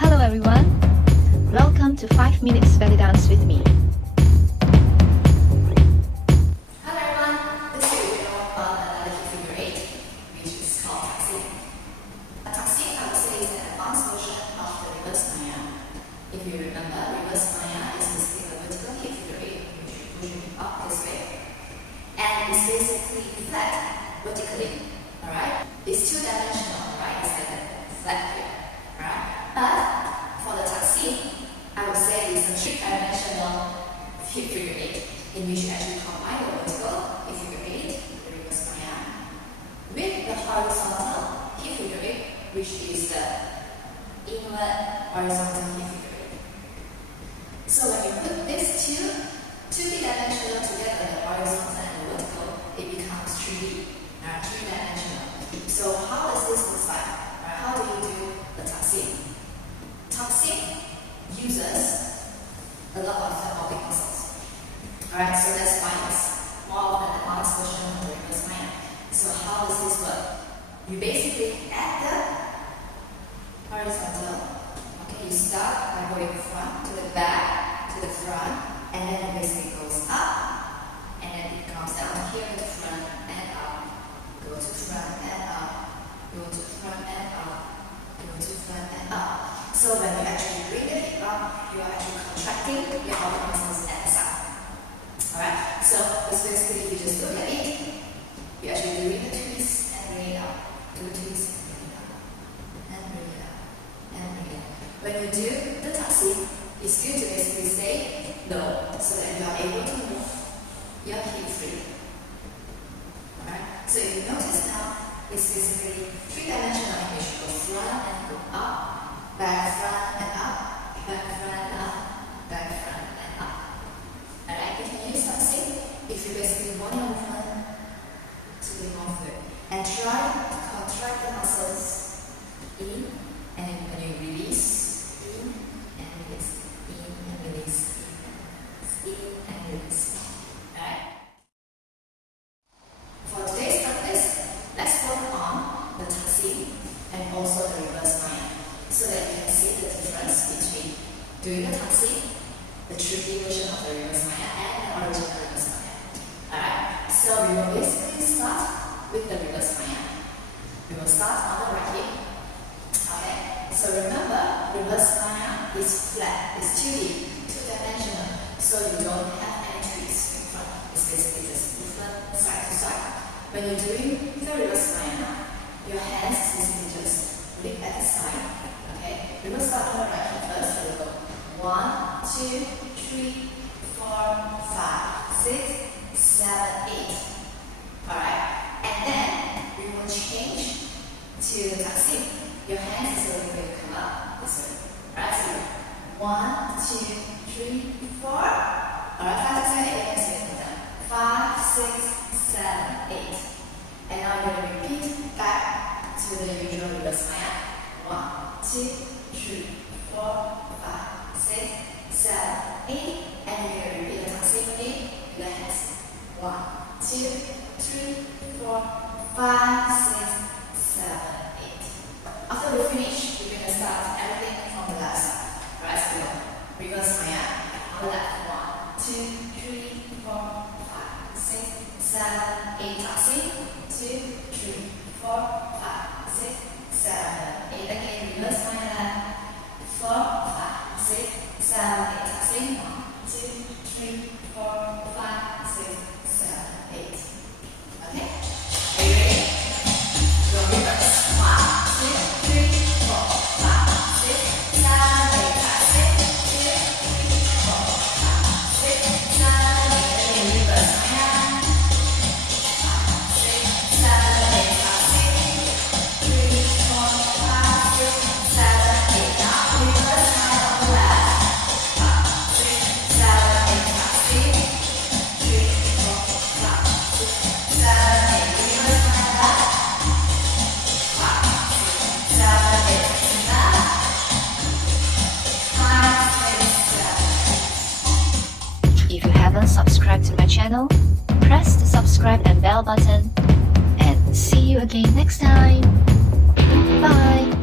Hello everyone, welcome to 5 minutes belly dance with me. Hello everyone, this week we're going on another figure 8, which is called tuxing. A tuxing, I would say, is an advanced version of the reverse maya. If you remember, reverse maya is basically a vertical hip figure 8, which you push it up this way. And it's basically flat vertically, alright? It's two-dimensional, right? It's like a flat here, alright? But for the tuxing, I would say it's a three-dimensional hip figure 8, in which you actually combine the vertical hip figure 8, the reverse maya, with the horizontal hip figure 8, which is the inward horizontal hip figure 8. So when you put these two-dimensional together, the horizontal and the vertical, it becomes 3D, three-dimensional. So how does this look like? How do you do the tuxing? Tuxing uses a lot of the oblique muscles. Alright, so that's why it's more of an advanced version of the reverse maya. So how does this work? You basically add the horizontal. Okay, you start by going front to the back to the front, and then it basically goes up, and then it comes down here to the front and up. Go to front and up. Go to front and up. Go to front and up. So when you actually bring the hip up, you are actually contracting your oblique muscles at the side. Alright, so this basically, if you just look at it, you're actually doing the twist and bring it up. Do the twist and bring it up. And bring it up. And bring it up. When you do the tuxing, it's good to basically stay low so that you are able to move your hip free. Alright, so if you notice now, it's basically three-dimensional in which you go front and go up, back, front and up, back, front and up, back, front and up. Alright, you can use tuxing if you basically want your movement to be more fluid. And try to contract the muscles in, and when you release, in and release, in and release, in and release. Alright? For today's practice, let's work on the tuxing and also the reverse maya, so that you can see the difference between doing the tuxing, the 3D version of the reverse maya, and the original reverse maya. Alright, so we will basically start with the reverse maya. We will start on the right hip. Okay, so remember, reverse maya is flat, it's 2D, two-dimensional, so you don't have any twists in front. It's basically just movement side to side. When you're doing the reverse maya, your hands basically just lift at the side. Okay, we will start on the right hip first. So we'll go 1, 2, 3, 4, 5, 6, 7, 8. Alright, and then we will change to the tuxing. Your hands is going to come up this way. Alright, so 1, 2, 3, 4. Alright, 5, 6, 7, 8. Again, so you come down. 5, 6, 7, 8. And now you're going to repeat back to the usual reverse maya. 1, 2, 3, 4, 5, 6, 7, 8. And you're going to repeat the tuxing again with the hands. 1, 2, 3, 4, 5, 6, 7, 8. After we finish, we're going to start everything from the left side. Alright, so we go reverse maya on the left. 1, 2, 3, 4, 5, 6, 7, 8. Tuxing. 2, 3, 4, 5, 6, 7, 8. Again, reverse maya left. 4, 5, 6, 7, 8. Tuxing. 1, 2, 3, 4, 5, 6, 7, 8. Okay? Are you ready? Go reverse. 1, 2, 3, 4, 5, 6, 7, 8. Tuxing. 2, 3, 4, 5, 6, 7, 8. Again, reverse maya. 5, 6, 7, 8. Tuxing. 3, 4, 5, 6, 7, 8. Now reverse maya on the left. 5, 6, 7, 8. Tuxing. 3, 4, 5, 6, 7, 8. Reverse maya back. 5, 6, 7, 8. Tuxing back. 5, 6, 7. If you haven't subscribed to my channel, press the subscribe and bell button, and see you again next time. Bye!